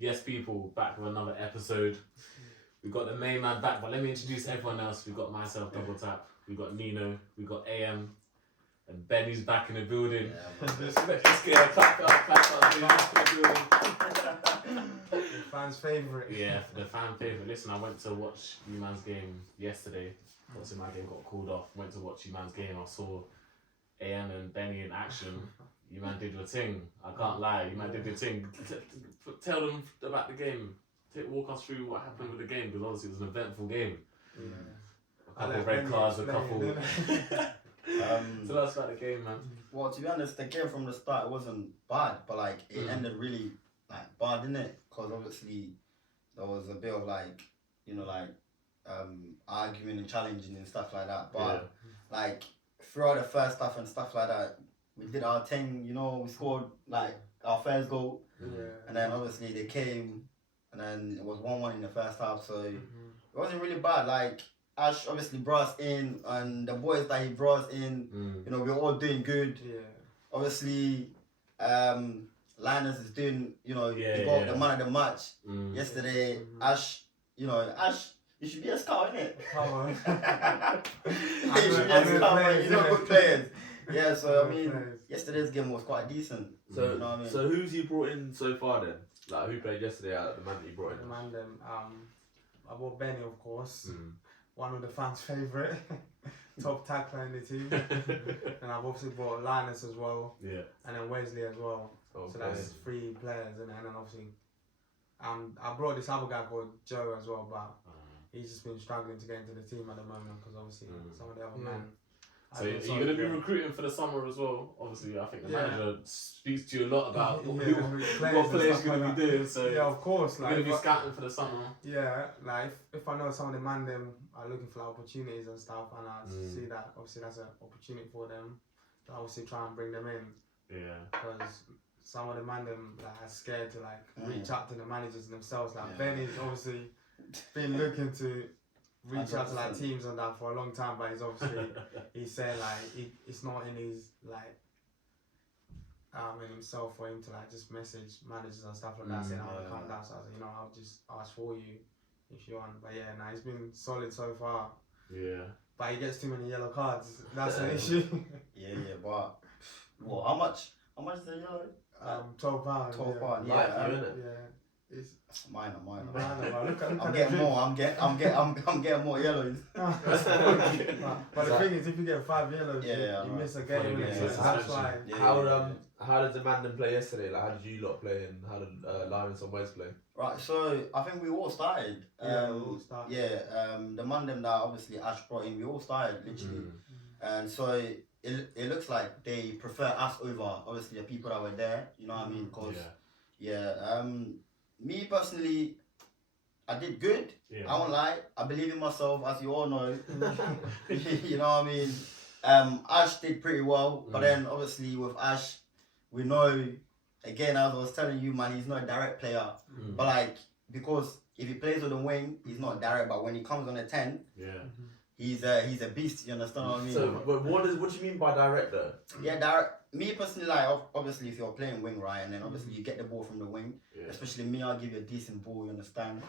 Yes, people, back with another episode. We got the main man back, but let me introduce everyone else. We got myself, Double Tap. We got Nino. We got AM. And Benny's back in the building. Let's get a clap up. Benny's back in the building. The fans' favourite. Yeah, the fan favourite. Listen, I went to watch you man's game yesterday. Obviously, my game got called off. Went to watch you man's game. I saw AM and Benny in action. You man did your thing. I can't lie. You man did your thing. Tell them about the game. Walk us through what happened with the game, because obviously it was an eventful game. A couple of red cards, a couple. Tell us about the game, man. Well, to be honest, the game from the start wasn't bad, but like it ended really like bad, didn't it? Because obviously there was a bit of like, you know, like arguing and challenging and stuff like that. But like throughout the first half and stuff like that, we did our thing. You know, we scored like our first goal, and then obviously they came, and then it was 1-1 in the first half. So it wasn't really bad. Like Ash obviously brought us in, and the boys that he brought us in, you know, we're all doing good. Yeah. Obviously, Linus is doing, you know, he got the man of the match yesterday. Ash, you know, Ash, you should be a scout, innit? Come on. You should be a scout, man. You know, good players. Yeah, so I mean, yesterday's game was quite decent. So, you know what I mean? So who's he brought in so far then? Like who played yesterday out of the man that he brought in? The man, I brought Benny, of course. One of the fans' favourite. Top tackler in the team. And I've obviously brought Linus as well. Yeah. And then Wesley as well. Okay. So that's 3 players. And then obviously, I brought this other guy called Joe as well, but he's just been struggling to get into the team at the moment because obviously some of the other men. So you're going to be recruiting for the summer as well. Obviously, I think the manager speaks to you a lot about what players you're going to be doing. So yeah, of course. You're going to be scouting for the summer. Yeah, like if I know some of the man them are looking for like, opportunities and stuff, and I see that obviously that's an opportunity for them to obviously try and bring them in. Yeah. Because some of the man them like, are scared to like reach out to the managers themselves. Like Benny's obviously been looking to reach out to like teams and that for a long time, but he's obviously he's saying like it's not in his like in himself for him to like just message managers and stuff like that saying I want to come down. So I was like, you know, I'll just ask for you if you want. But yeah, he's been solid so far. Yeah. But he gets too many yellow cards. That's an issue. But well, how much is the yellow? £12. £12. Yeah. It's minor. Look I'm getting more yellows. But the thing is, if you get 5 yellows, you miss a game. That's why. How did the man then play yesterday? Like, how did you lot play, and how did Linus and Wes play? Right, so I think we all started. We all started. The man them that obviously Ash brought in, we all started literally, and so it looks like they prefer us over obviously the people that were there. You know what I mean? Because me personally, I did good. I won't lie. I believe in myself, as you all know. You know what I mean? Ash did pretty well, but then obviously with Ash, we know, again, as I was telling you, man, he's not a direct player. But like, because if he plays on the wing, he's not direct. But when he comes on the 10, he's a beast. You understand what I mean? So, but what do you mean by direct though? Yeah, direct. Me personally, like obviously, if you're playing wing, right, and then obviously you get the ball from the wing. Especially me, I'll give you a decent ball. You understand?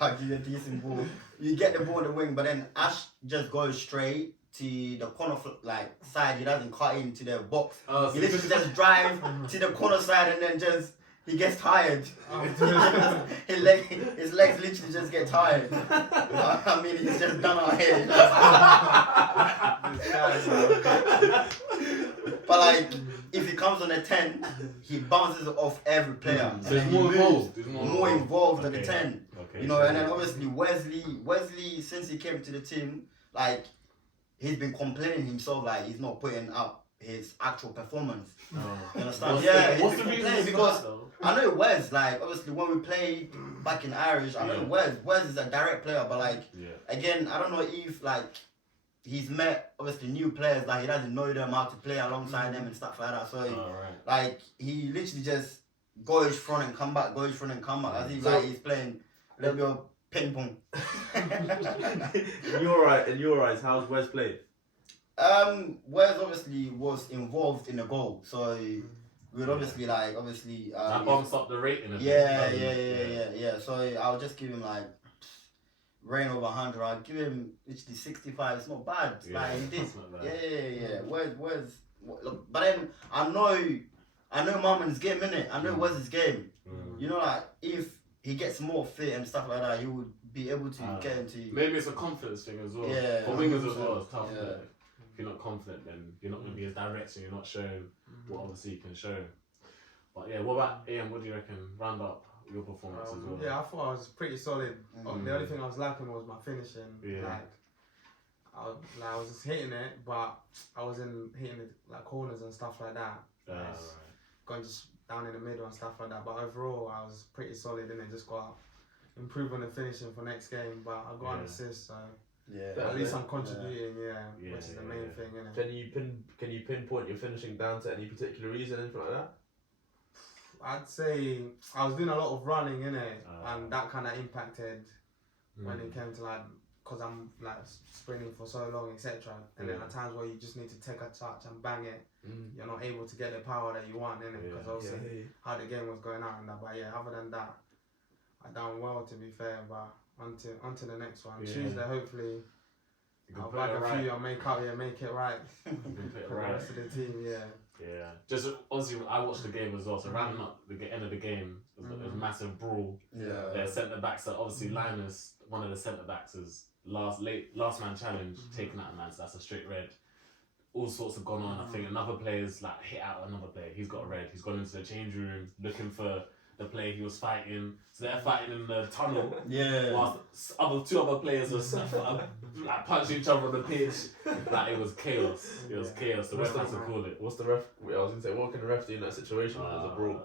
I'll give you a decent ball. You get the ball in the wing, but then Ash just goes straight to the corner side. He doesn't cut into the box. He literally just drives to the corner side and then he gets tired. His legs literally just get tired. I mean, he's just done out here. But like, if he comes on a 10, he bounces off every player. So he's more involved than the 10. You know, and then obviously Wesley, since he came to the team, like, he's been complaining himself like he's not putting up his actual performance. You understand? What's the reason? Because I know Wes, like, obviously when we played back in Irish, I know Wes is a direct player, but like, again, I don't know if like he's met obviously new players that he doesn't know them, how to play alongside them and stuff like that. So like he literally just goes front and come back, as if like he's playing a little bit of ping pong. In your eyes, how's Wes played? Wes obviously was involved in the goal, so we would obviously that bumps up the rating a bit. Yeah. Yeah, so I'll just give him like rain over 100. I'll give him literally 65. It's not bad. Yeah, Like he did. it's not bad. Yeah. Look, but then I know Marmon's game, innit? I know where's his game. You know, like if he gets more fit and stuff like that, he would be able to get into. Maybe it's a confidence thing as well. Yeah, For wingers as well, it's tough. yeah. But if you're not confident, then you're not going to be as direct, so you're not showing what obviously you can show. But yeah, what about Ian? What do you reckon? Round up your performance as well. Yeah, I thought I was pretty solid. The only thing I was lacking was my finishing. Yeah. I was just hitting it, but I wasn't hitting it like corners and stuff like that. Right. Going just down in the middle and stuff like that. But overall, I was pretty solid and just got improve on the finishing for next game. But I got an assist, so at least I'm contributing. Which is the main thing, innit? Can you pinpoint your finishing down to any particular reason, anything like that? I'd say I was doing a lot of running, innit? And that kind of impacted when it came to like, because I'm like sprinting for so long, etc. And then at times where you just need to take a touch and bang it, you're not able to get the power that you want, innit? Because obviously how the game was going out and that. But yeah, other than that, I done well, to be fair. But onto the next one. Tuesday, hopefully, I'll bag a few, I'll make it right. For the rest of the team, Yeah, just obviously I watched the game as well. So rounding up the end of the game, it was a massive brawl. Their centre backs are obviously Linus, one of the centre backs, is last man challenge, taking out a man, so that's a straight red. All sorts have gone on. I think another player's like hit out another player. He's got a red. He's gone into the change room looking for the player he was fighting. So they're fighting in the tunnel. Whilst two other players are like punching each other on the pitch. Like it was chaos. It was chaos. The ref has to call it. What's the ref? I was gonna say, what can the ref do in that situation when there's a brawl?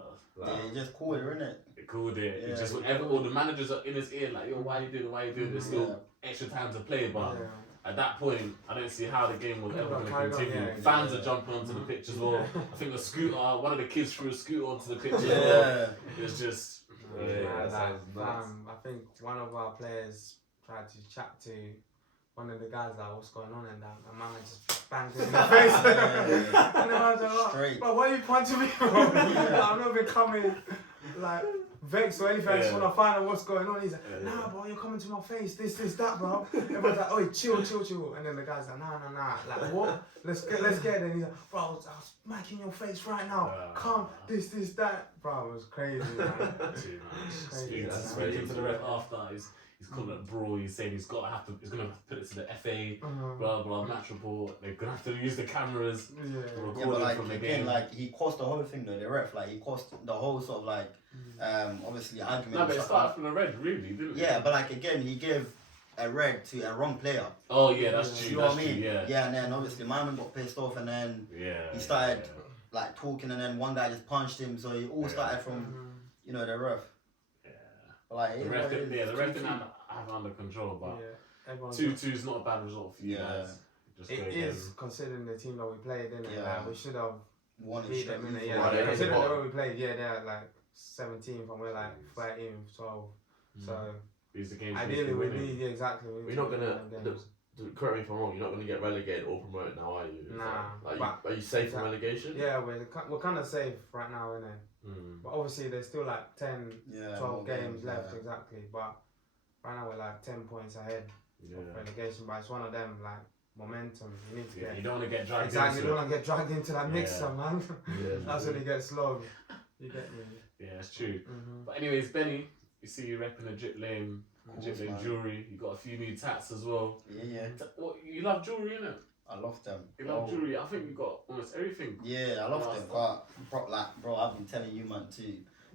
He just called it, innit? It called it. It just all the managers are in his ear like, yo, why are you doing? There's still extra time to play, but at that point, I don't see how the game was ever going to continue. Fans are jumping onto the pitch as well. I think one of the kids threw a scooter onto the pitch as well. It's just... that sounds nuts. I think one of our players tried to chat to one of the guys like, what's going on, and the man just banged him in the face. And the man's like, bro, why are you punching me? I'm not becoming like vexed or anything. I just want to find out what's going on. He's like, nah, bro, you're coming to my face. This, that, bro. Everyone's like, oh, chill. And then the guy's like, nah. Like, what? Let's get it. And he's like, bro, I was smacking your face right now. Come, this, that. Bro, it was crazy, man. Too much. Speaking to the ref after, he's calling it brawl. He's saying he's gonna put it to the FA, blah blah, match report. They're gonna have to use the cameras to record it from the game. Like he caused the whole thing though. The ref, like he caused the whole sort of like, obviously argument. No, but it started from the red, really, didn't it? Yeah, but like again, he gave a red to a wrong player. Oh yeah, that's true. You know what I mean? Yeah, and then obviously my man got pissed off, and then he started like talking, and then one guy just punched him. So it all started from the ref. Like, the ref didn't have under control, but 2-2 is not a bad result for you guys. Just it is considering the team that we played, didn't it? Like, we should have beat them in it. Considering the way we played, they're like 17th and we're like 13th, 12. So ideally we need exactly. We're not gonna. Correct me if I'm wrong. You're not gonna get relegated or promoted now, are you? Nah. Are you safe from relegation? Yeah, we're kind of safe right now, innit? But obviously there's still like 10, 12 games left exactly. But right now we're like 10 points ahead of relegation. But it's one of them like momentum. You need to get. You don't want to get dragged. Exactly. You don't want to get dragged into that mixer, man. That's when you get slogged. You get me? Yeah, it's true. But anyways, Benny, you see you repping the Drip Lane jewelry. You got a few new tats as well. Yeah. What, you love jewelry, innit? I love them. You love jewelry. I think you got almost everything. Yeah, I love them. But bro, I've been telling you, man,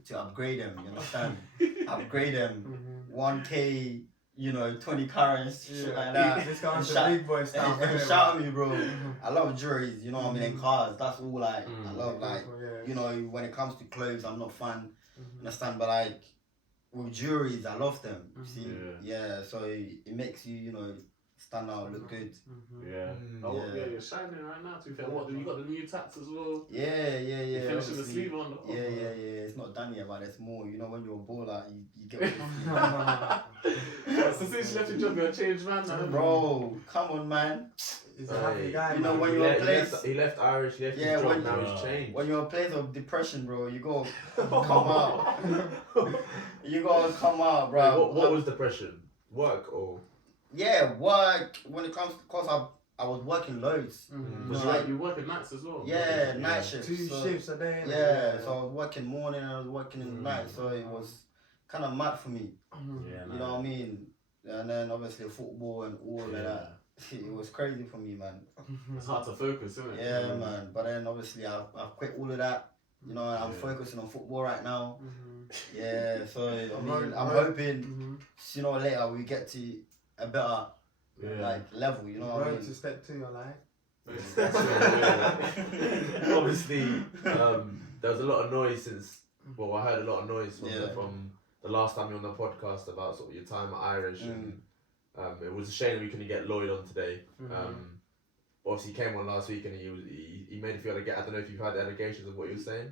to upgrade them. You understand? Upgrade them. 1K. 20 carats, shit like that. This guy's the big boy stuff. Shout at me, bro. I love jewelries, you know what I mean, and cars. That's all like I love. Like when it comes to clothes, I'm not fan. Understand? But like with jewelries, I love them. See, so it makes you, stand out, look good. You're shining right now. To be fair, what? You got the new tats as well. Yeah. You're finishing the sleeve on. Yeah. It's not done yet, but there's more. When you're a baller, you get what you So since since you left your job, you're a changed man, man. Bro, come on, man. He's a happy guy, You know, man. when He you're left, a place, he left Irish, he left Yeah, his job, when- now he's changed. when you're a place of depression, bro, you gotta come out. You gotta come out, Wait, bro. what was depression? Work or? Yeah, work. When it comes, cause I was working loads. Mhm. Was Like- you working nights as well? Yeah, night shifts. 2 so- shifts a day. innit? Yeah, so I was working morning and I was working in the night, so it was kind of mad for me. Mhm. Yeah, You know what I mean? And then obviously football and all of that. It was crazy for me, man. It's hard to focus, isn't it? Yeah, man. But then obviously I've quit all of that. You know, and I'm Yeah. focusing on football right now. Mhm. Yeah, so I mean, I'm Right. hoping Mhm. sooner or later we get to a better Yeah. like level. You know what I Road mean? to step 2, you're like. Obviously, there was a lot of noise since. Well, I heard a lot of noise from, Yeah. from the last time you were on the podcast about sort of your time at Irish, and it was a shame we couldn't get Lloyd on today. Obviously, he came on last week and he made you feel like, I don't know if you've had the allegations of what you were saying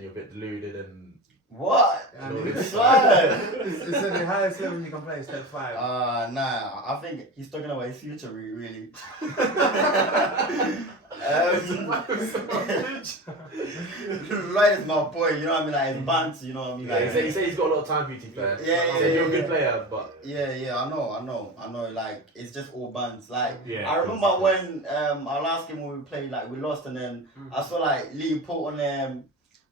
you're a bit deluded and. What? I No, mean, it's it's the highest level you can play, step 5. Nah. I think he's talking about his future, really. Lloyd is my boy. You know what I mean? Like his bands. You know what I mean? Yeah, Like, he said he's got a lot of time for you, to be fair. Yeah, He said you're a good player, but. Yeah, I know. Like, it's just all bands. Like, Yeah, I of remember course. when our last game when we played, like, we lost, and then I saw like Lee put on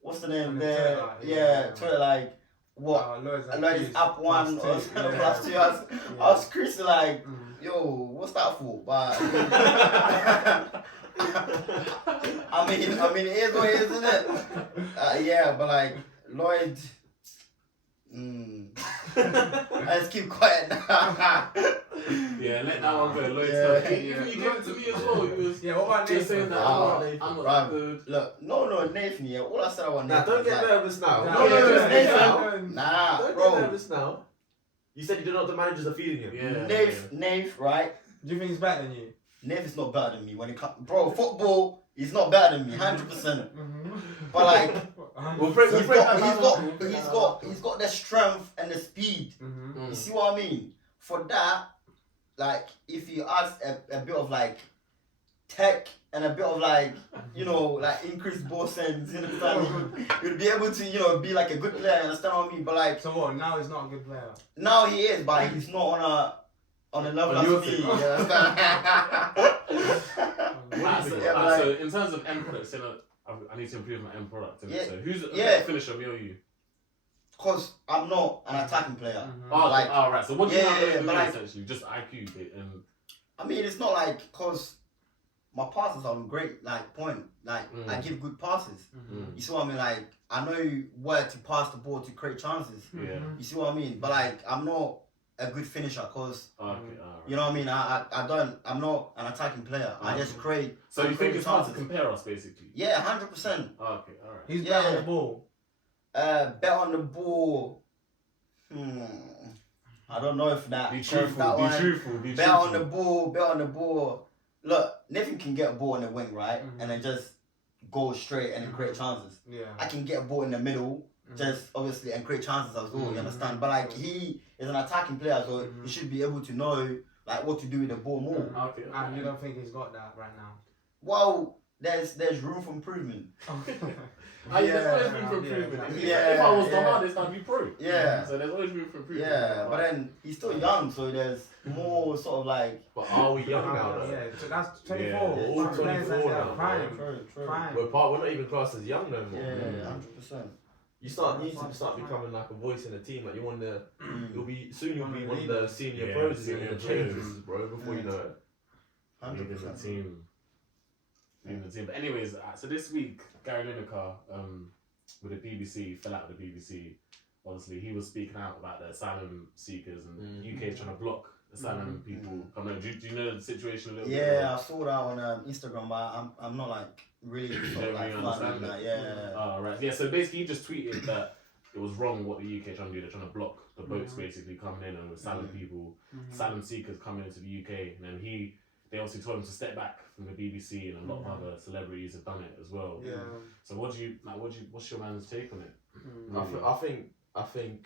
what's the name On the there? Twitter, Yeah, Twitter, like, what? Lloyd's Lloyd is up 1 or +2, yeah. +2. I was crazy, like, yo, what's that for? But I mean, it is what it is, isn't it? Yeah, but like Lloyd. Let's keep quiet now. Yeah, let that one go. Lloyd's Yeah. yeah. You gave it to me as well. It was Yeah, what about just Nathan? saying that I'm not Right. that good. Look, no, Nathan. Yeah, all I said about Nah, Nathan. don't was get like, nervous now. No, Don't get just nervous Nathan. now. Nah, Don't bro. get nervous now. You said you don't know what the managers are feeding him. Yeah. Nave, right? Do you think he's better than you? Nave is not better than me when it comes. Bro, football, he's not better than me, 100%. But like, We'll bring he's that got the strength and the speed. Mhm. You see what I mean? For that, like, if you add a bit of like tech and a bit of like, you know, like increased ball sense, you understand? You'd be able to, you know, be like a good player. You understand what I mean? But like So what? Now he's not a good player. now he is, but he's not on a level On your as me. team. You understand? Right, so, Yeah, but so like- in terms of end products, I need to improve my end product. innit? Yeah, So who's a yeah. better finisher, me or you? Cause I'm not an attacking player. Mhm. Oh, Like- right. So what do you Yeah, have yeah, over but me, like- essentially? Just IQ and I mean, it's not like cause my passes are on great like point. Like I give good passes. Mhm. You see what I mean? Like I know where to pass the ball to create chances. yeah. You see what I mean? But like I'm not a good finisher cause Okay, alright. you know what I mean. I'm not an attacking player. I just create. So you think it's hard to chances. compare us, basically? Yeah, 100%. Okay, alright. He's Yeah. better on the ball. Bet on the ball. I don't know if that. Be goes truthful. that Be one. truthful. Be Bet truthful. on the ball. Bet on the ball. Look, Nathan can get a ball on the wing, right, Mhm. and then just go straight and then create chances. Yeah. I can get a ball in the middle, just obviously, and create chances as well. Mhm. You understand? But like he is an attacking player, so Mhm. he should be able to know like what to do with the ball more. Okay. And you don't think he's got that right now? Well, there's room for improvement. There's always room for improvement. Yeah, If I was the yeah. hardest, I'd be pro. Yeah. So there's always room for improvement. Yeah, but then he's still young, so there's more sort of like. But are we young now though? Yeah, so that's 24. Yeah, all Players 24 like that, now, prime. True. Prime. We're not even classed as young no more. Yeah, 100%. You need to start becoming like a voice in the team. Like you'll be one of the senior Yeah, pros in senior the pros. change rooms, bro. Before you know it. Leading the 100%. team. But anyways, so this week, Gary Lineker, with the BBC, fell out with the BBC. Obviously, he was speaking out about the asylum seekers and UK trying to block asylum people coming in. Do you know the situation a little bit? Yeah, I saw that on Instagram, but I'm not like really sort of Don't like really fun understand that. it. Yeah. Oh, right. Yeah, so basically he just tweeted that it was wrong what the UK trying to do. They're trying to block the boats basically coming in and asylum people, asylum seekers coming into the UK. And then they obviously told him to step back from the BBC, and a lot of other celebrities have done it as well. Yeah. So what's your man's take on it? I think.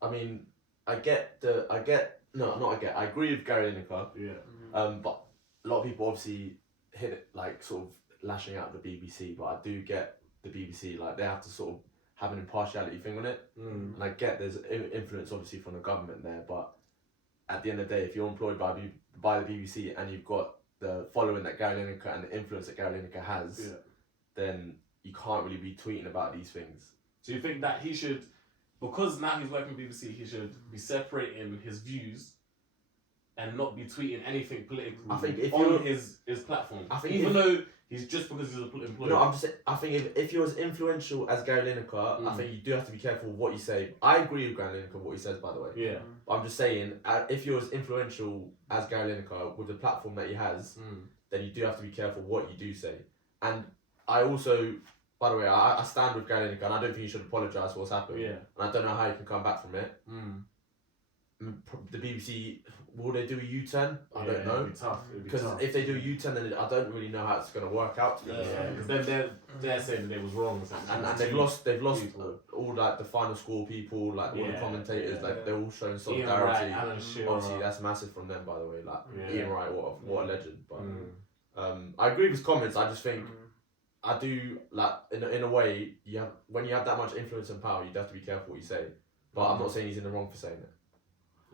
I mean, I get I agree with Gary Lineker. Yeah. But a lot of people obviously hit it like sort of lashing out at the BBC, but I do get the BBC, like they have to sort of have an impartiality thing on it. And I get there's influence obviously from the government there, but at the end of the day, if you're employed by the BBC and you've got the following that Gary Lineker and the influence that Gary Lineker has, then you can't really be tweeting about these things. So you think that he should, because now he's working with BBC, he should be separating his views and not be tweeting anything political I think if on his platform. I think even though he's just because he's an employee. No, I'm just saying, I think if you're as influential as Gary Lineker, I think you do have to be careful what you say. I agree with Gary Lineker, what he says, by the way. Yeah. But I'm just saying, if you're as influential as Gary Lineker with the platform that he has, then you do have to be careful what you do say. And I also, by the way, I stand with Gary Lineker, and I don't think you should apologise for what's happened. Yeah. And I don't know how you can come back from it. The BBC, will they do a U-turn? I don't know. It'd be tough. Because if they do a U-turn, then I don't really know how it's going to work out. Because then they're saying that it was wrong. And they've lost all like the final score people, like all the commentators, like they're all showing solidarity. Obviously, that's massive from them, by the way. Like Ian Wright, what a legend. But I agree with his comments. I just think I do like in a way when you have that much influence and power, you have to be careful what you say. But I'm not saying he's in the wrong for saying it.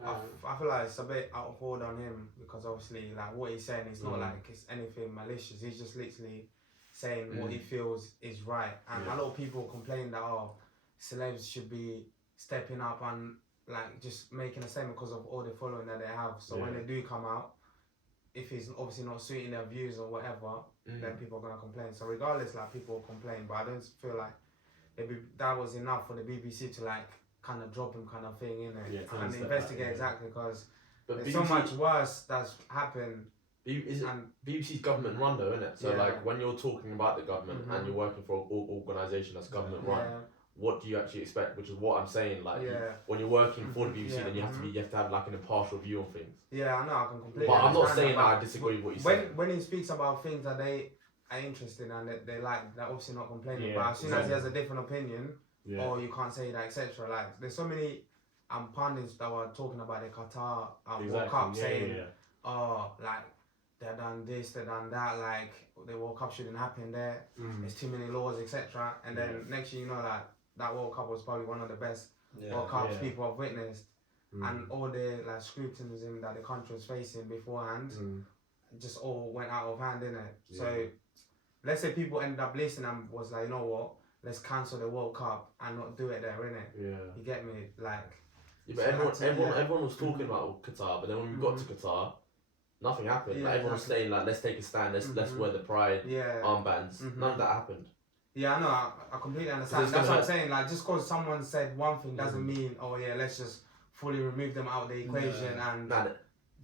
I feel like it's a bit out of order on him because obviously like what he's saying, it's not like it's anything malicious. He's just literally saying what he feels is right. And a lot of people complain that celebs should be stepping up and like just making a statement because of all the following that they have. So when they do come out, if he's obviously not suiting their views or whatever, then people are gonna complain. So regardless, like people will complain, but I don't feel like that was enough for the BBC to like kind of drop him kind of thing in it and investigate exactly because there's so much worse that's happened. BBC's government run though, isn't it? So like when you're talking about the government and you're working for an organisation that's government run, what do you actually expect? Which is what I'm saying. Like when you're working for the BBC, then you have to have like an impartial view on things. Yeah, I know. I can completely. But I'm not saying that I disagree with what you say. When he speaks about things that they are interested in and they like, they're obviously not complaining. But as soon as he has a different opinion. Or you can't say that, etc. Like, there's so many pundits that were talking about the Qatar World Cup saying, like, they've done this, they've done that, like, the World Cup shouldn't happen there, there's too many laws, etc. And then next year, you know, that World Cup was probably one of the best World Cups people have witnessed. And all the, like, scrutinism that the country was facing beforehand just all went out of hand, innit? So, let's say people ended up listening and was like, you know what? Let's cancel the World Cup and not do it there, innit? Yeah. You get me? Like. Yeah, but everyone was talking about Qatar, but then when we got to Qatar, nothing happened. Yeah, like everyone was saying like, let's take a stand, let's wear the pride armbands. None of that happened. Yeah, I know. I completely understand. That's what I'm saying. Like, just because someone said one thing doesn't mean, let's just fully remove them out of the equation and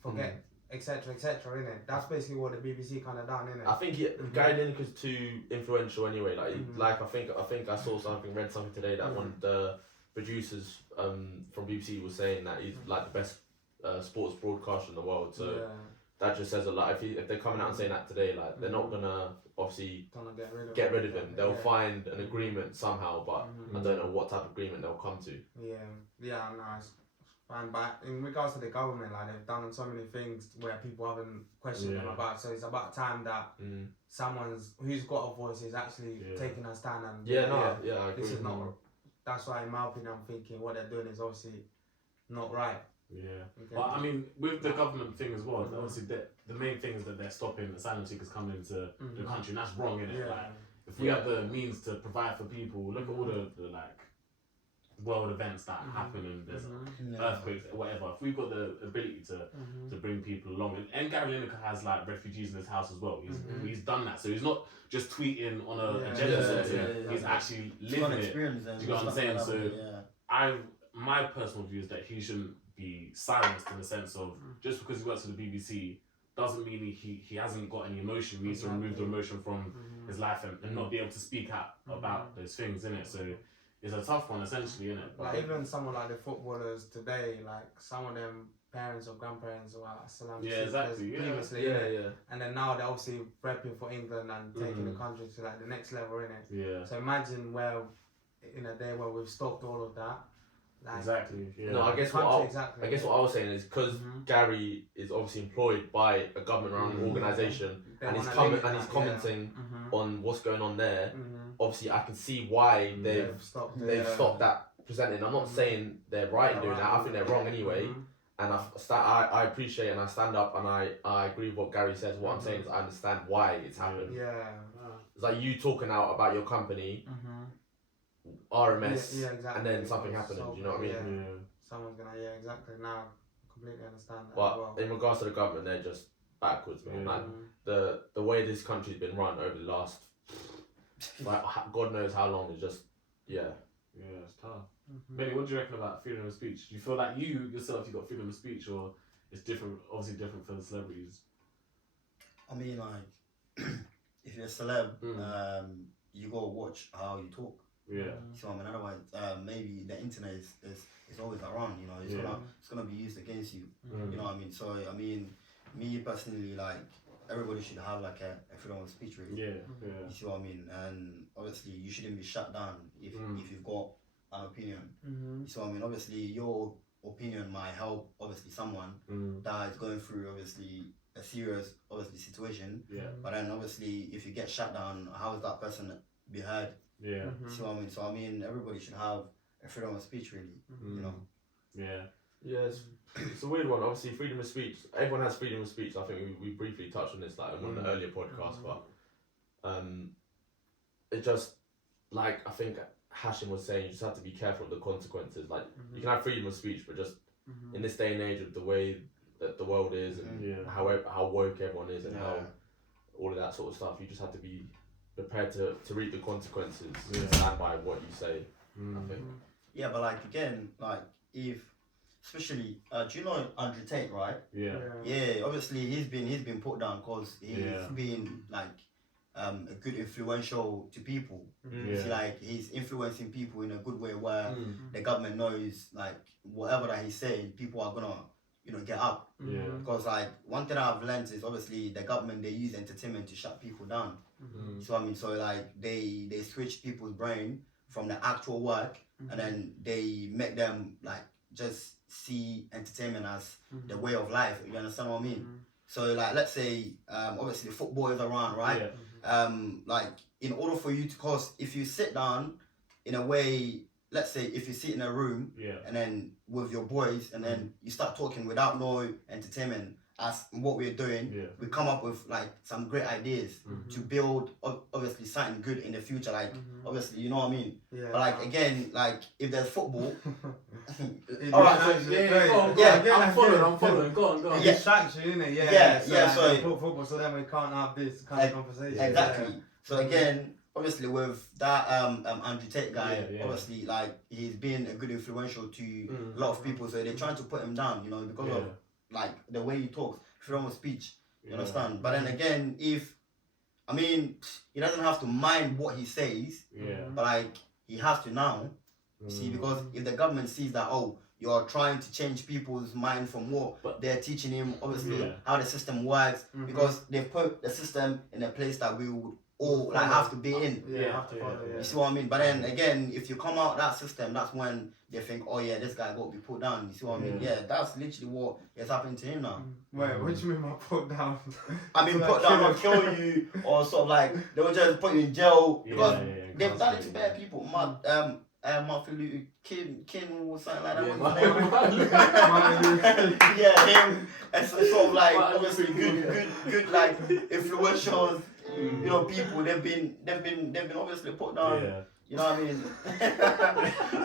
forget. Etc. Innit? That's basically what the BBC kind of done, innit? I think Gary Lineker's too influential anyway. Like I think I saw read something today that one of the producers from BBC was saying that he's like the best sports broadcaster in the world. So that just says a lot. If they're coming out and saying that today, like they're not gonna obviously get rid of him. They'll find an agreement somehow, but I don't know what type of agreement they'll come to. Yeah, nice. But in regards to the government, like they've done so many things where people haven't questioned them about. So it's about time that someone's who's got a voice is actually taking a stand and I agree. This is not. That's why, in my opinion, I'm thinking what they're doing is obviously not right. Yeah, okay. But I mean, with the government thing as well, obviously the main thing is that they're stopping asylum seekers coming into the country, and that's wrong, isn't it? Like, if we have the means to provide for people, look at all the like world events that happen and there's earthquakes or whatever. If we've got the ability to bring people along, and Gary Lineker has like refugees in his house as well. He's done that, so he's not just tweeting on a agenda. He's actually living it. Do you know what I'm saying? So my personal view is that he shouldn't be silenced in the sense of just because he works for the BBC doesn't mean he hasn't got any emotion. He needs to remove the emotion from his life and not be able to speak out about those things, innit? So it's a tough one, essentially, isn't it? Like even someone like the footballers today, like some of them parents or grandparents were asylum seekers previously, and then now they're obviously repping for England and taking the country to like the next level, innit? Yeah. So imagine where in a day where we've stopped all of that, Like, Exactly. Yeah. No, I guess country, what exactly. I guess what I was saying is because Mhm. Gary is obviously employed by a government-run Mhm. organisation, They and he's wanna coming limit and he's that, commenting Mhm. on what's going on there. Mhm. Obviously, I can see why Mm. they've stopped. stopped that presenting. I'm not Mhm. saying they're right in doing that. I think they're wrong anyway. Mhm. And I appreciate and I stand up and I agree with what Gary says. What I'm saying is I understand why it's happened. Yeah. It's like you talking out about your company, Mhm. RMS, Yeah, exactly. and then something happening. So, do you know what I mean? yeah. Yeah. Someone's gonna, exactly. Now, I completely understand that But as well. in regards to the government, they're just backwards, man. Yeah. Like Mhm. the way this country's been run over the last, like God knows how long, is just yeah. Yeah, it's tough. Mhm. Benny, what do you reckon about freedom of speech? Do you feel like you yourself you got freedom of speech, or it's different? Obviously, different for the celebrities. I mean, like, if you're a celeb, Mm. you gotta watch how you talk. Yeah. So I mean, otherwise, maybe the internet is always around. You know, it's Yeah. gonna be used against you. Mm. You know what I mean? So I mean, me personally, like, everybody should have like a freedom of speech, really. Yeah. Yeah. You see what I mean? And obviously, you shouldn't be shut down if you've got an opinion. Mhm. You see what I mean? Obviously, your opinion might help obviously someone Mm. that is going through obviously a serious situation. Yeah. But then obviously, if you get shut down, how is that person be heard? Yeah. Mhm. You see what I mean? So I mean, everybody should have a freedom of speech, really. Mm. You know. Yeah. Yeah, it's a weird one. Obviously, freedom of speech. Everyone has freedom of speech. I think we briefly touched on this like on one of the earlier podcasts, but it just like I think Hashim was saying, you just have to be careful of the consequences. Like you can have freedom of speech, but just in this day and age of the way that the world is and Yeah. how woke everyone is and Yeah. how all of that sort of stuff, you just have to be prepared to reap the consequences Yeah. and stand by what you say. Mm. I think. Yeah, but like again, like if especially do you know Andrew Tate, right? Yeah. Yeah, obviously he's been put down because he's Yeah. been like a good influential to people. Yeah. It's like he's influencing people in a good way where Mm. the government knows like whatever that he's saying, people are gonna get up. Yeah. Because like one thing I've learned is obviously the government, they use entertainment to shut people down. Mm. So I mean, so like they switch people's brain from the actual work, and then they make them like just see entertainment as the way of life. You understand what I mean? So like let's say obviously football is around, right? Yeah. Like in order for you to, cause if you sit down in a way, let's say if you sit in a room Yeah. and then with your boys and then you start talking without no entertainment, as what we're doing, Yeah. we come up with like some great ideas to build obviously something good in the future, like obviously, you know what I mean? Yeah. But like again, like if there's football, Alright, I'm following. Go on. It Yeah. distracts you, innit? Yeah, like, so- they put football, so then we can't have this kind of conversation. exactly. So again, obviously with that Andrew Tate guy, Yeah. obviously like he's been a good influential to a lot of people, so they're trying to put him down, you know, because of like the way he talks, freedom of speech. You understand? But then again, if I mean, he doesn't have to mind what he says, Yeah. but like he has to now. See, because if the government sees that, oh, you're trying to change people's mind from what they're teaching him, obviously how the system works, because they've put the system in a place that we would all like have to be in. Yeah, have to follow, You see what I mean? But then again, if you come out that system, that's when they think, oh yeah, this guy got to be put down. You see what I mean? Yeah, that's literally what is happening to him now. Wait, what do you mean by put down? I mean, So put like down or kill you, or sort of like they will just put you in jail because they've done it to bad bad people. Martin Luther King or something like that. Yeah, What's his name? Yeah, him. And so sort of like obviously good like influential, you know, people. They've been obviously put down. Yeah. You know what I mean?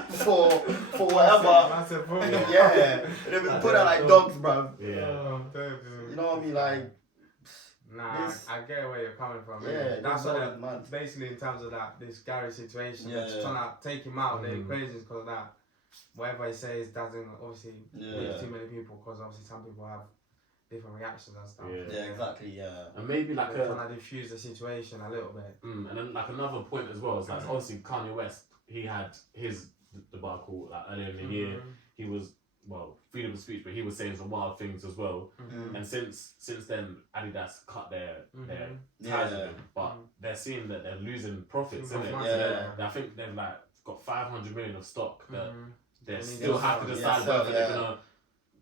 for whatever. Massive problem. Yeah, they've been put down like dogs, bruv. Yeah. You know what I mean? Like. Nah, This- I get where you're coming from. Yeah, that's this what is mad. basically in terms of that this Gary situation. Yeah, They're just trying to take him out of the Mm. equations because of that. Whatever he says doesn't obviously Yeah. reach too many people because obviously some people have different reactions and stuff. Yeah. Yeah, exactly. Yeah. And maybe like They're trying to diffuse the situation a little bit. and then like another point as well is like obviously Kanye West, he had his debacle like earlier in the year. He was freedom of speech, but he was saying some wild things as well. Mm. And since then, Adidas cut their ties Yeah. with him, but they're seeing that they're losing profits, Too much innit? money. So Yeah. I think they've like got 500 million of stock that they They need still to have to sell. decide Yeah, sell, whether they're yeah. gonna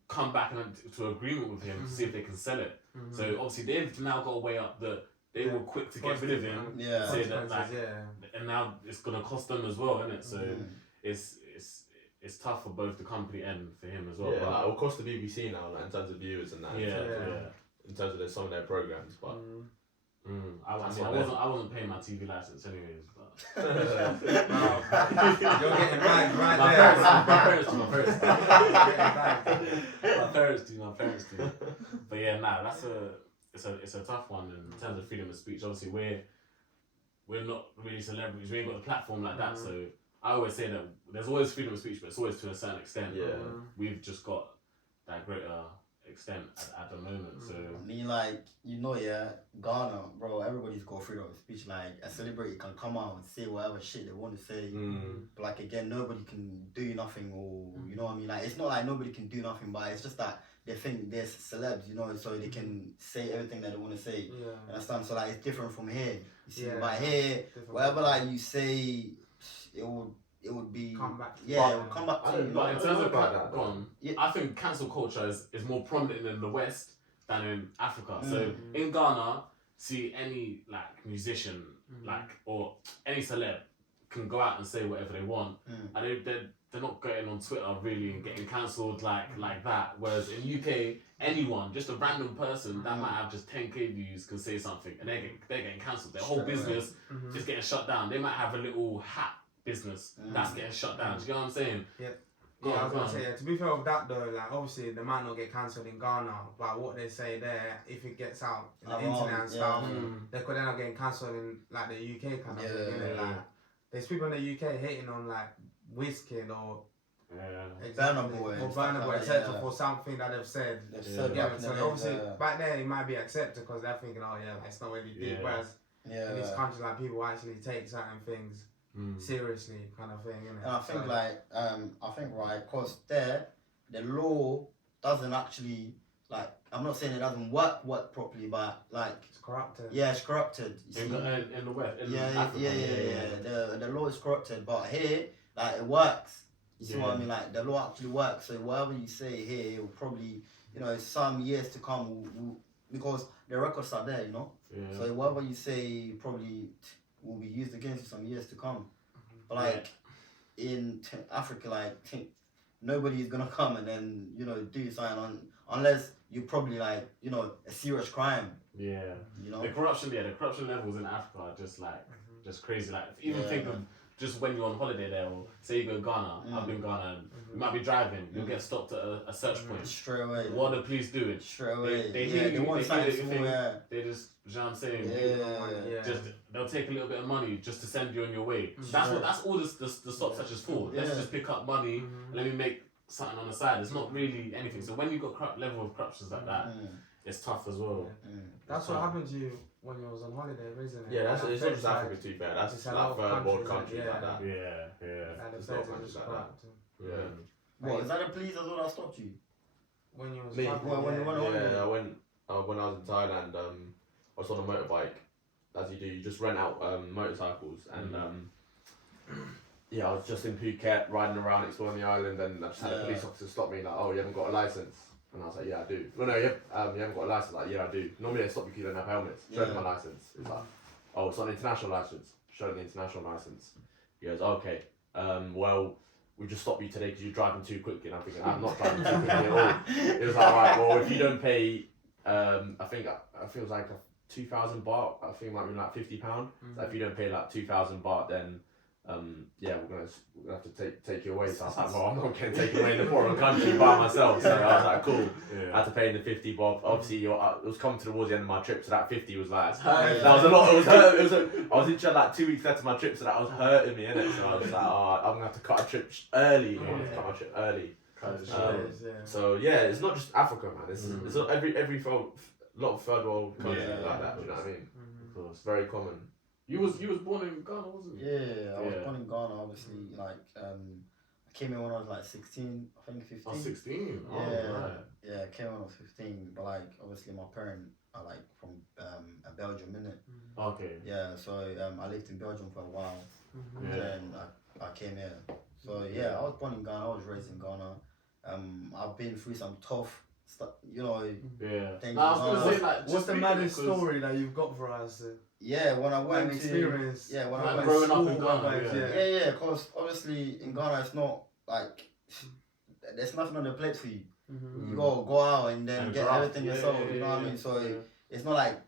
come back and to agreement with him to see if they can sell it. So obviously they've now got to weigh up that they were quick to get rid of him, Yeah. say that like, yeah. and now it's gonna cost them as well, isn't it? So Mm. it's tough for both the company and for him as well. Yeah, but like, it'll cost the BBC now, like, in terms of viewers and that. yeah, Yeah. In terms of some of their programs, but I That's mean, what I wasn't paying my TV license anyways, but You're getting bagged right my there. parents do. My parents do. But yeah, nah, it's a tough one in terms of freedom of speech. Obviously, we're not really celebrities. We ain't got a platform like that. So I always say that there's always freedom of speech, but it's always to a certain extent. Yeah. We've just got that greater extent at the moment. So I mean, like, you know, yeah, Ghana, bro, everybody's got freedom of speech. Like, a celebrity can come out and say whatever shit they want to say. But, like, again, nobody can do nothing, or, you know what I mean? Like, it's not like nobody can do nothing, but it's just that they think they're celebs, you know, so they can say everything that they want to say. Yeah. Understand? So, like, it's different from here. You see, Yeah. but here, Different. whatever, like, you say, it would be... Come back. Yeah, it would come back I to don't you. know. But in terms of about that, though. Yeah. I think cancel culture is more prominent in the West than in Africa. So Mm. in Ghana, see any like musician, like or any celeb can go out and say whatever they want, and they're not getting on Twitter really and getting cancelled like that. Whereas in UK, anyone, just a random person that might have just 10k views can say something and they're getting cancelled. Their whole Straight away. business is getting shut down. They might have a little hat business that's getting shut down. Do you get what I'm saying? Yeah. Go Yeah, I on, was go gonna on. say, to be fair with that though, like obviously they might not get cancelled in Ghana, but what they say there, if it gets out in the internet and stuff, they could end up getting cancelled in like the UK kind of thing, innit? Like there's people in the UK hating on like Wizkid or Burna Boy or and stuff Burna Boy, like that, etc. yeah. for something that they've said. They've said Yeah, back in so the day, obviously yeah. back then it might be accepted because they're thinking, oh yeah, like, it's not really deep. Yeah. Whereas in these Yeah. countries, like people actually take certain things seriously, kind of thing, innit? And I think So- right, cause there, the law doesn't actually, like, I'm not saying it doesn't work properly, but like, it's corrupted. yeah, it's corrupted. You see? In the West, in Yeah, Africa, yeah. The law is corrupted, but here, like, it works. You see what I Yeah. mean? Like, the law actually works. So whatever you say here, it will probably, you know, some years to come, because the records are there, you know. Yeah. So whatever you say probably will be used against you some years to come. But like in Africa, like nobody's gonna come and then, you know, do something on, unless you probably like, you know, a serious crime. Yeah. You know. The corruption levels in Africa are just like just crazy. Like even Yeah. think of just when you're on holiday there, or say you go to Ghana, I've been in Ghana, and you might be driving, you'll get stopped at a search point. Straight away. What are the police doing? Straight away. They yeah, hear they you, want they something hear small, everything. yeah. They just, you know what I'm saying? Yeah. Just they'll take a little bit of money just to send you on your way. That's all the stop search is for. Let's Yeah. just pick up money and let me make something on the side. It's not really anything. So when you've got level of corruptions like that, it's tough as well. That's what happened to you when you was on holiday, isn't it? Yeah, that's Like, it's not just feds, like, Africa too fair. That's it's a like lot of third world countries, countries yeah. like that. Yeah. like, the It's feds not are countries just like that. corrupt. Yeah. What, is that the police as well that stopped you? When you was Me? traveling, When you went on Yeah, when I was in Thailand, I was on a motorbike. As you do, you just rent out motorcycles, and yeah, I was just in Phuket riding around exploring the island, and I just had a police officer stop me like, "Oh, you haven't got a license?" And I was like, "Yeah, I do." Well, no, you haven't got a license. Like, yeah, I do. Normally they stop you because you don't have helmets. Show them my license. It's like, "Oh, it's on international license." Show them the international license. He goes, "Okay, well, we just stopped you today because you're driving too quickly." And I'm thinking, I'm not driving too quickly at all. It was like, "Alright, well, if you don't pay, I think it was like 2,000 baht. I think it might be like £50. So if you don't pay like 2,000 baht, then yeah, we're gonna have to take you away." So I was like, "Well, I'm not getting taken away in a foreign country by myself." So I was like, "Cool." I had to pay the 50 baht. Obviously, it was coming towards the end of my trip, so that 50 was like that was a lot. It was hurt. I was in Chad like 2 weeks left of my trip, so that was hurting me, innit? So I was like, "Oh, I'm gonna have to cut a trip early." I wanted to cut my trip early. So yeah, it's not just Africa, man. It's every lot of third world countries like that. Do you know what I mean? Of course. It's very common. You was born in Ghana, wasn't you? Yeah, I was born in Ghana, obviously. Like, I came in when I was like 16, I think 15. Oh, 16. Oh, Yeah. right. Yeah, I came when I was 15, but like, obviously my parents are like from Belgium, innit? Okay. Yeah, so I lived in Belgium for a while. Yeah. And then I came here. So yeah, I was born in Ghana. I was raised in Ghana. I've been through some tough stuff. You know. Yeah. Things No, I was in gonna Ghana. say like, What's just the speaking maddest because, story that you've got for us? Yeah, when I went An to experience. yeah, when I like went growing up in school, Ghana. whatever, Yeah. yeah, because obviously in Ghana it's not like there's nothing on the plate for you. Mm-hmm. You gotta go out and then And get graft. everything yourself. You know what I mean? So it's not like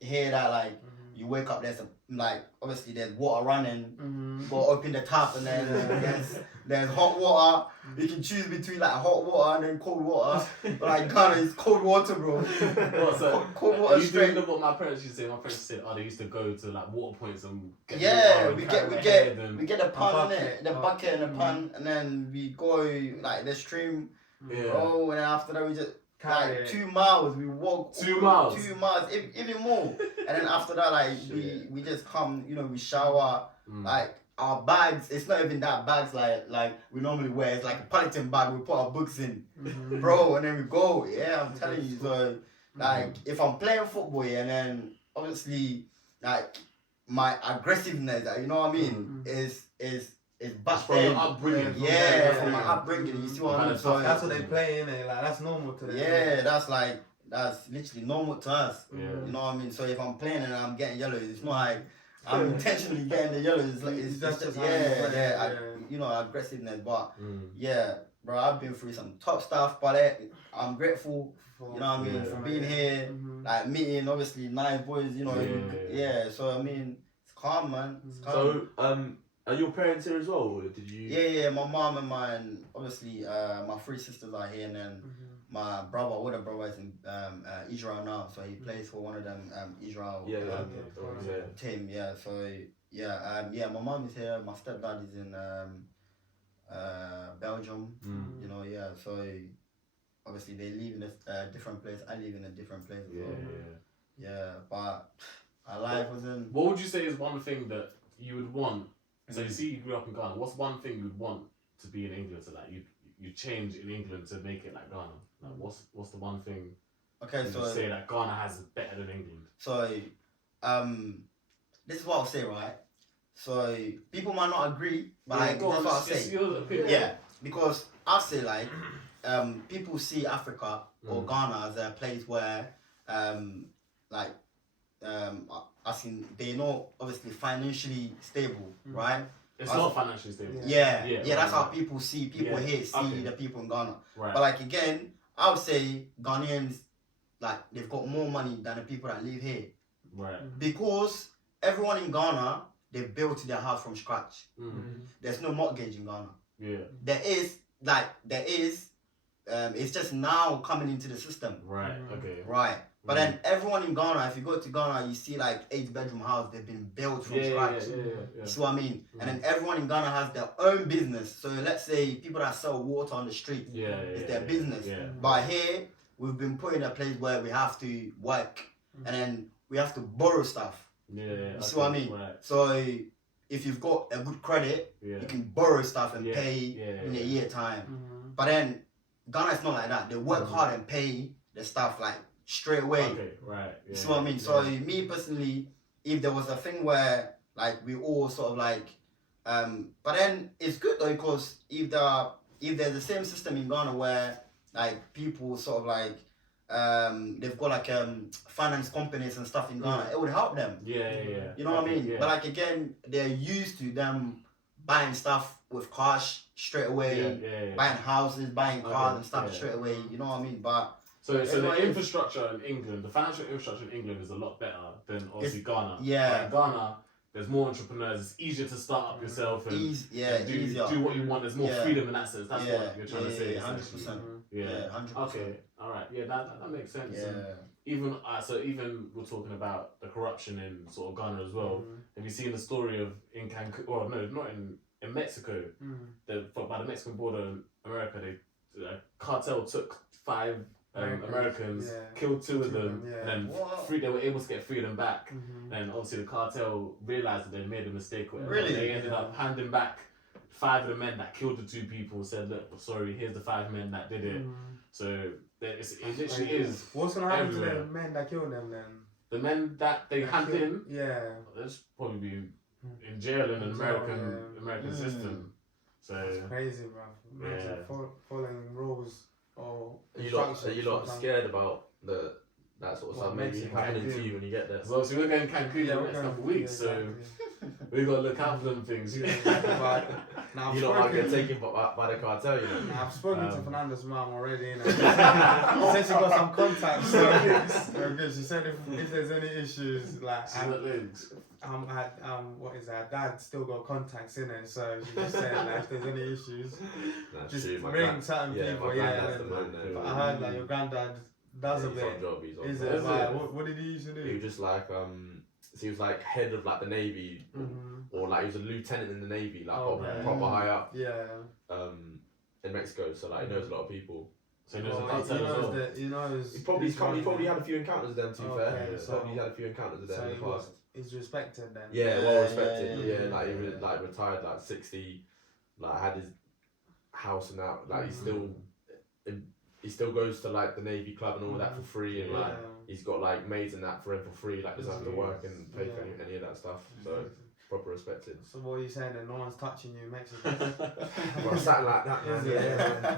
here that like you wake up there's like obviously there's water running. Mm-hmm. You gotta open the tap and then Yeah. there's hot water. You can choose between like hot water and then cold water. But like Ghana is cold water, bro. What, so Cold are water you straight. doing what my parents used to say? My parents said, oh, they used to go to like water points and get Yeah, water and we carry get their head and- we get the pan in bucket. it, the bucket and the pan, and then we go like the stream, Yeah. bro, and then after that we just Carry like it. 2 miles. We walk 2 miles? 2 miles, even more. And then after that, like we just come, you know, we shower, like our bags. It's not even that bags like we normally wear. It's like a polythene bag. We put our books in, Mm-hmm. bro, and then we go. Yeah, I'm telling you. So like if I'm playing football, yeah, and then obviously like my aggressiveness, you know what I mean, is back It's from your then. upbringing. Yeah, from my upbringing. You see what I mean? So That's what they play in it. Like that's normal to them. yeah, that's literally normal to us. Yeah. You know what I mean? So if I'm playing and I'm getting yellows, it's not like I'm intentionally getting the yellows. It's like it's That's just just how you play, yeah. you know, aggressiveness. But Mm. yeah, bro, I've been through some top stuff, but I'm grateful. You know what I mean? Yeah. For being here, Mm-hmm. like meeting obviously nice boys. You know, Yeah. So I mean, it's calm, man. It's calm. So, are your parents here as well? Or did you? Yeah, my mom and mine, obviously, my 3 sisters are here, and then my brother, older brother, is in Israel now, so he plays for one of them Israel Yeah. team. Yeah, so yeah, my mom is here. My stepdad is in Belgium. Mm. You know, yeah. So obviously they live in a different place. I live in a different place. As Yeah, well. yeah. Yeah, but our life wasn't. What would you say is one thing that you would want? So you see, you grew up in Ghana. What's one thing you'd want to be in England? So like you change in England to make it like Ghana. Like what's the one thing Okay, you so would say that Ghana has better than England? So, this is what I'll say, right? So, people might not agree, but like, go that's on, what I'll it's say. your opinion. Yeah, because I'll say, like, people see Africa or Ghana as a place where, as in, they're not obviously financially stable, right? It's not financially stable. Yeah, Yeah, that's how right. people see, people Yeah, here see okay. the people in Ghana. Right. But, like, again, I would say Ghanaians, like, they've got more money than the people that live here. Right. Because everyone in Ghana, they've built their house from scratch. Mm. There's no mortgage in Ghana. Yeah. There is, it's just now coming into the system. Right. Okay. Right. But then everyone in Ghana, if you go to Ghana, you see like 8-bedroom house, they've been built from scratch. Yeah. You see what I mean? And then everyone in Ghana has their own business. So let's say people that sell water on the street, it's their business. Yeah. But here, we've been put in a place where we have to work and then we have to borrow stuff. Yeah. You see what I mean? Right. So if you've got a good credit, Yeah. you can borrow stuff and Yeah, pay yeah, in a yeah. year time. But then Ghana is not like that. They work hard and pay the stuff like straight away. Okay. Right. Yeah. You see what I mean? So me personally, if there was a thing where like we all sort of like, but then it's good though because if there's the same system in Ghana where like people sort of like they've got like finance companies and stuff in Ghana, it would help them. Yeah. You know what I mean? Yeah. But like again, they're used to them buying stuff with cash straight away, Yeah. buying houses, buying cars Okay, and stuff yeah. straight away. You know what I mean? But So the Everyone is- infrastructure in England, the financial infrastructure in England is a lot better than obviously Ghana. yeah. Like Ghana, there's more entrepreneurs. It's easier to start up yourself and and do easier. what you want. There's more Yeah. freedom in that sense. That's what you're trying to say. 100%. Yeah. 100%. Okay. All right. Yeah. That makes sense. And Yeah. even even we're talking about the corruption in sort of Ghana as well. Have you seen the story of in Cancun? Or no, not in Mexico. By the Mexican border in America, the cartel took 5 Americans, killed 2 of them, and then What? they were able to get 3 of them back. And obviously the cartel realized that they made a mistake. Or whatever. Really? They ended up handing back 5 of the men that killed the 2 people. Said, "Look, sorry, here's the 5 men that did it." So it literally is What's gonna happen to everywhere. the men that killed them then? the men that they hand in. Yeah. There's probably been in jail in an In jail, American Mm. system. So It's crazy, bro. Imagine Yeah. following rules or Are you lot instructions. scared about that sort of What stuff maybe makes it happening to Cancun? you when you get there? so obviously we're going Cancun in the we're next going- couple of weeks, yeah, so exactly. we got to look out for them things. But now I've You lot might get spoken- taken by the cartel, you know. Now, I've spoken to Um, Fernanda's mum already. You know. She said she got some contacts. So good. She said if there's any issues, like See the links. what is that? Dad still got contacts in it, so she just said like if there's any issues, Nah, just true, my ring gran- certain yeah, people. my Yeah, granddad's and the then- man there. but I heard like your granddad does a He's bit. on job, he's on Is job. it Is like it? what did he used to He was do? just like so he was like head of like the navy, or like he was a lieutenant in the navy, like Okay. proper high up, Yeah. in Mexico. So like he knows a lot of people. So he knows Well, the cartel as well. he knows. He probably his probably had a few encounters with them. To be Okay, fair, so- probably had a few encounters with them So in he the was, past. he's respected then. Yeah, Yeah, well respected. yeah, Yeah, yeah, like he yeah. was like retired, like 60, like had his house and that. Like he still goes to like the Navy club and all that for free, and like he's got like maids and that for him for free. Like doesn't have to work and pay for any of that stuff. So proper respected. So what are you saying that no one's touching you in Mexico? Well, something like that, man. Is it? Yeah. Nah,